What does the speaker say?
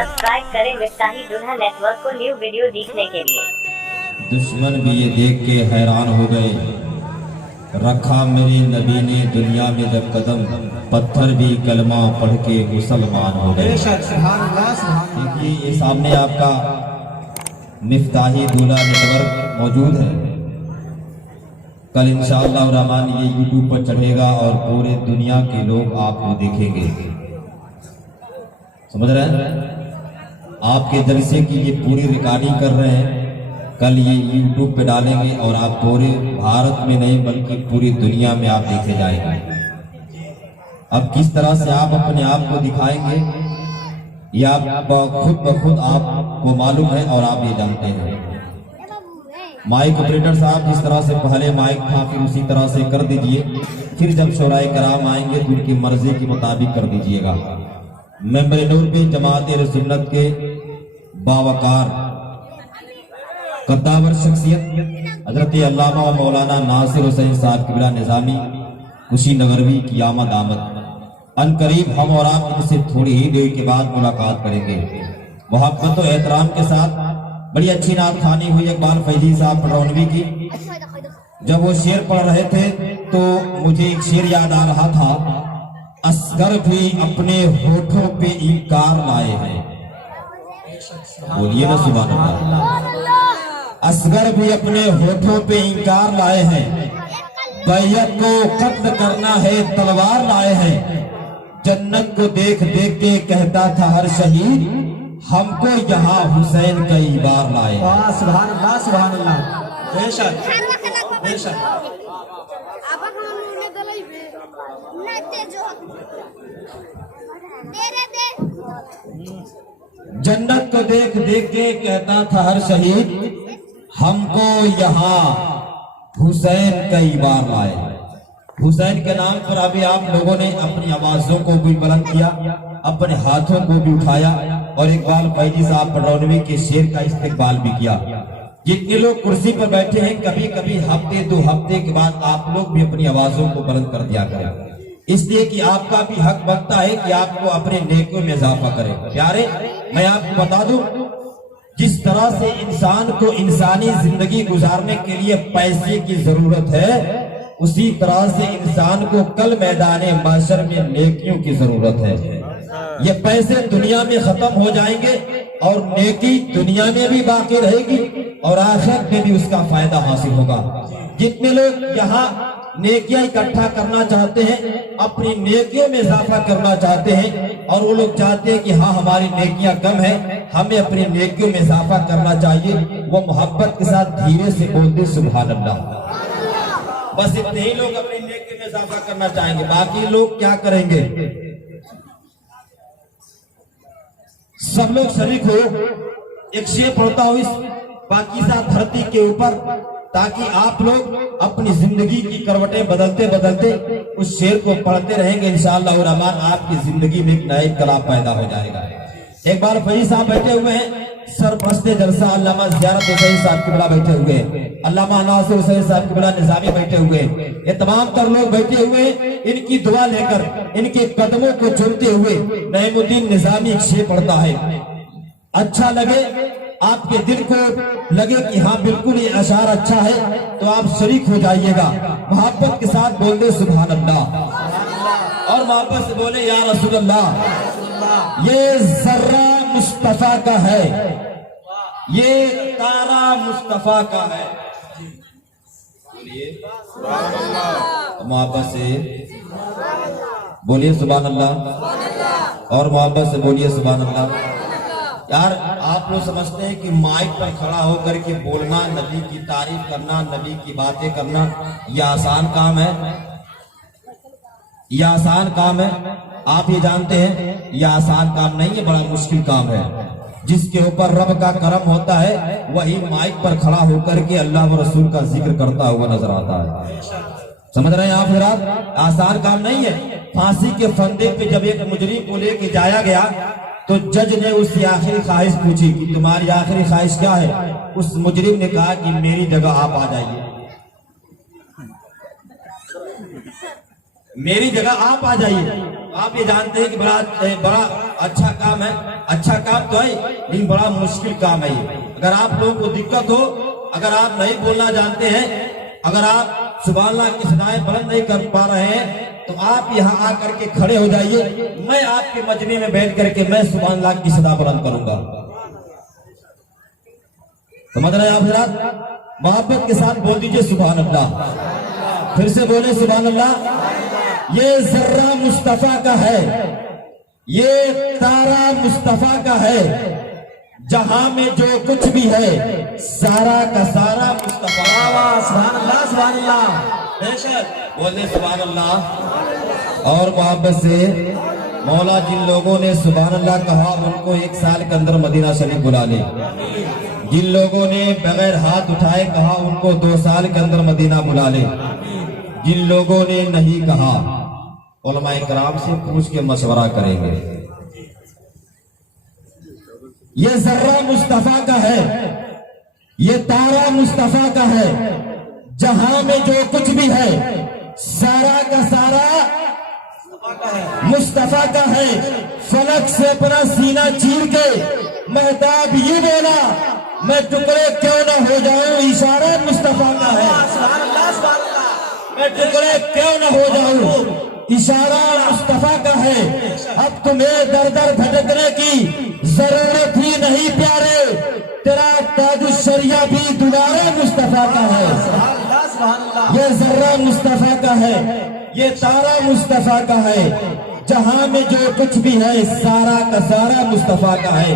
Subscribe करें मिफ्ताही दुल्हा network को न्यू वीडियो देखने के लिए। दुश्मन भी ये देख के हैरान हो गए, रखा मेरे नबी ने दुनिया में जब कदम, पत्थर भी कलमा पढ़ के मुसलमान हो गए। देखिए ये सामने आपका मिफ्ताही दूल्हा नेटवर्क मौजूद है। कल इंशाअल्लाह रहमान ये यूट्यूब पर चढ़ेगा और पूरे दुनिया के लोग आपको देखेंगे। समझ रहे हैं? आपके जलसे की ये पूरी रिकॉर्डिंग कर रहे हैं, कल ये यूट्यूब पे डालेंगे और आप पूरे भारत में नहीं बल्कि पूरी दुनिया में आप देखे जाएंगे। अब किस तरह से आप अपने आप को दिखाएंगे ये आप खुद ब खुद आपको मालूम है और आप ये जानते हैं। माइक ऑपरेटर साहब जिस तरह से पहले माइक था फिर उसी तरह से कर दीजिए, फिर जब शोराए कराम आएंगे तो उनकी मर्जी के मुताबिक कर दीजिएगा। मेंबर नूर पे जमात सुन्नत के बावकार कद्दावर शख्सियत हजरत अल्लामा व मौलाना नासिर हुसैन साहब किबला निजामी कुशीनगरवी की आमद अनकरीब हम और आप इनसे थोड़ी ही देर के बाद मुलाकात करेंगे। मोहब्बत और एहतराम के साथ बड़ी अच्छी नात खानी हुई इकबाल फैजी साहब पटरौनवी की। जब वो शेर पढ़ रहे थे तो मुझे एक शेर याद आ रहा था, असगर भी अपने होठों पे इनकार लाए हैं। बोलिए ना सुभान अल्लाह। असगर भी अपने होठों पे इनकार लाए हैं, बैयत को कत्ल करना है तलवार लाए हैं। जन्नत को देख देख के कहता था हर शहीद, हमको यहाँ हुसैन कई बार लाए। सुभान अल्लाह सुभान अल्लाह। बेशक बेशक जन्नत को देख देख के कहता था हर शहीद, हमको यहाँ हुसैन कई बार लाए। हुसैन के नाम पर अभी आप लोगों ने अपनी आवाजों को भी बुलंद किया, अपने हाथों को भी उठाया और इकबाल फैजी साहब पटरौनवी के शेर का इस्तेकबाल भी किया। जितने लोग कुर्सी पर बैठे हैं कभी कभी हफ्ते दो हफ्ते के बाद आप लोग भी अपनी आवाजों को बुलंद कर दिया करें, इसलिए कि आपका भी हक बनता है कि आपको अपने नेकियों में इजाफा करें। प्यारे मैं आपको बता दूं, जिस तरह से इंसान को इंसानी जिंदगी गुजारने के लिए पैसे की जरूरत है, उसी तरह से इंसान को कल मैदाने महशर में नेकियों की जरूरत है। ये पैसे दुनिया में खत्म हो जाएंगे और नेकी दुनिया में भी बाकी रहेगी और आखिरत में भी उसका फायदा हासिल होगा। जितने लोग यहाँ नेकियां इकट्ठा करना चाहते हैं, अपनी नेकियों में इजाफा करना चाहते हैं और वो लोग चाहते हैं कि हाँ हमारी नेकियां कम है, हमें अपनी नेकियों में इजाफा करना चाहिए, वो मोहब्बत के साथ धीरे से बोलते सुभान अल्लाह। बस इतने ही लोग अपनी नेकी में इजाफा करना चाहेंगे, बाकी लोग क्या करेंगे? सब लोग शरीक हो, एक शेर पढ़ता हो इस पाकीज़ा धरती के ऊपर, ताकि आप लोग अपनी जिंदगी की करवटें बदलते बदलते उस शेर को पढ़ते रहेंगे। इंशाअल्लाह रहमान आपकी जिंदगी में एक नया इनकलाब पैदा हो जाएगा। एक बार फैजी साहब बैठे हुए हैं, सरपरस्ते जलसा अल्लामा ज़ियारत हुसैन साहब किबला बैठे हुए हैं, अल्लामा नासिर हुसैन साहब किबला निजामी बैठे हुए हैं, ये तमाम तर लोग बैठे हुए हैं। इनकी दुआ लेकर इनके कदमों को चूमते हुए नईमुद्दीन निजामी एक शेर पढ़ता है। अच्छा लगे, आपके दिल को लगे कि हाँ बिल्कुल ये अशार अच्छा है, तो आप शरीक हो जाइएगा। मोहब्बत के साथ बोल दे सुभान अल्लाह और मोहब्बत से बोले या रसूल अल्लाह। ये जर्रा मुस्तफा का है, ये तारा मुस्तफा का है। मोहब्बत से बोलिए सुभान अल्लाह और मोहब्बत से बोलिए सुभान अल्लाह। यार आप लोग समझते हैं कि माइक पर खड़ा होकर के बोलना, नबी की तारीफ करना, नबी की बातें करना, यह आसान काम है? यह आसान काम है? आप ये जानते हैं यह आसान काम नहीं है, बड़ा मुश्किल काम है। जिसके ऊपर रब का करम होता है वही माइक पर खड़ा होकर के अल्लाह व रसूल का जिक्र करता हुआ नजर आता है। समझ रहे हैं आप हज़रात? आसान काम नहीं है। फांसी के फंदे पे जब एक मुजरिम को लेके जाया गया तो जज ने उसकी आखिरी ख्वाहिश पूछी कि तुम्हारी आखिरी ख्वाहिश क्या है? उस मुजरिम ने कहा कि मेरी जगह आप आ जाइए, मेरी जगह आप आ जाइए। आप ये जानते हैं कि बड़ा अच्छा काम है। अच्छा काम तो है, लेकिन बड़ा मुश्किल काम है ये। अगर आप लोगों को दिक्कत हो, अगर आप नहीं बोलना जानते हैं, अगर आप सुभान अल्लाह की सदाएं बुलंद नहीं कर पा रहे हैं, तो आप यहाँ आकर के खड़े हो जाइए। मैं आपके मजमे में बैठ करके मैं सुभान अल्लाह की सदा बुलंद करूंगा। समझ रहे हैं आप हज़रात? मोहब्बत के साथ बोल दीजिए सुभान अल्लाह। फिर से बोले सुभान अल्लाह। ये जर्रा मुस्तफा का है, ये तारा मुस्तफा का है, जहां में जो कुछ भी है सारा का सारा मुस्तफा। सुभान अल्लाह, सुभान अल्लाह। बेशक बोले सुभान अल्लाह। और मोहब्बत से मौला जिन लोगों ने सुभान अल्लाह कहा उनको 1 साल के अंदर मदीना शरीफ बुला ले। जिन लोगों ने बगैर हाथ उठाए कहा उनको 2 साल के अंदर मदीना बुला ले। जिन लोगों ने नहीं कहा उलमा इकराम से पूछ के मशवरा करेंगे। ये जर्रा मुस्तफा का है, ये तारा मुस्तफा का है, जहां में जो कुछ भी है सारा का सारा मुस्तफा का है। फलक से अपना सीना चीर के महताब ये बोला, मैं टुकड़े क्यों ना हो जाऊं, इशारा मुस्तफा का है। सुभान अल्लाह, सुभान अल्लाह। मैं टुकड़े क्यों ना हो जाऊं, इशारा मुस्तफा का है। अब तुम्हें दर दर भटकने की जरूरत ही नहीं प्यारे, तेरा ताजुश शरिया भी दुबारा मुस्तफा का है। सुभान अल्लाह, सुभान अल्लाह। ये जर्रा मुस्तफा का है, ये तारा मुस्तफा का है, जहां में जो कुछ भी है सारा का सारा मुस्तफा का है।